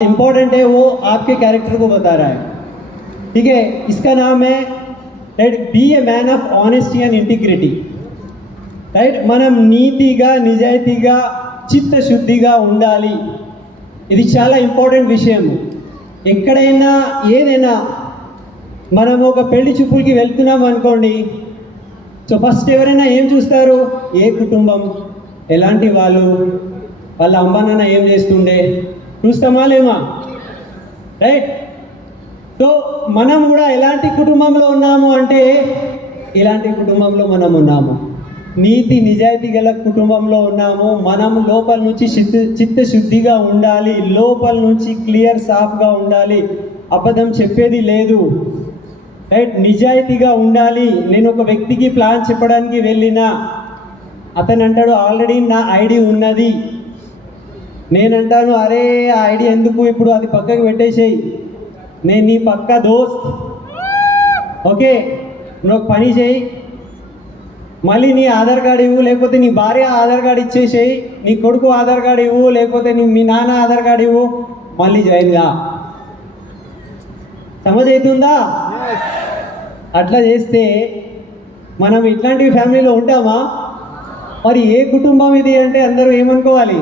Important है वो आपके कैरेक्टर को बता रहा है, ठीक है। इसका नाम है right be a man of honesty and integrity, right. మనం నీతిగా నిజాయితీగా చిత్తశుద్ధిగా ఉండాలి. ఇది చాలా ఇంపార్టెంట్ విషయం. ఎక్కడైనా ఏదైనా మనం ఒక పెళ్లి చూపులకి వెళ్తున్నాం అనుకోండి, సో ఫస్ట్ ఎవరైనా ఏం చూస్తారు, ఏ కుటుంబం, ఎలాంటి వాళ్ళు, వాళ్ళ అమ్మ నాన్న ఏం చేస్తుండే చూస్తామా లేమా, రైట్. సో మనం కూడా ఎలాంటి కుటుంబంలో ఉన్నాము అంటే ఇలాంటి కుటుంబంలో మనం ఉన్నాము, నీతి నిజాయితీ గల కుటుంబంలో ఉన్నాము. మనం లోపల నుంచి చిత్తశుద్ధిగా ఉండాలి, లోపల నుంచి క్లియర్ సాఫ్గా ఉండాలి, అబద్ధం చెప్పేది లేదు, రైట్. నిజాయితీగా ఉండాలి. నేను ఒక వ్యక్తికి ప్లాన్ చెప్పడానికి వెళ్ళినా అతను అంటాడు ఆల్రెడీ నా ఐడి ఉన్నది, నేనంటాను అరే ఆ ఐడి ఎందుకు, ఇప్పుడు అది పక్కకు పెట్టేసేయి, నేను నీ పక్కా దోస్త్, ఓకే. నువ్వు పని చేయి, మళ్ళీ నీ ఆధార్ కార్డు ఇవ్వు, లేకపోతే నీ భార్య ఆధార్ కార్డు ఇచ్చేసేయి, నీ కొడుకు ఆధార్ కార్డు ఇవ్వు, లేకపోతే మీ నాన్న ఆధార్ కార్డు ఇవ్వు, మళ్ళీ జాయిన్గా. సమజ్ అవుతుందా? అట్లా చేస్తే మనం ఇట్లాంటి ఫ్యామిలీలో ఉంటామా? మరి ఏ కుటుంబం ఇది అంటే అందరూ ఏమనుకోవాలి,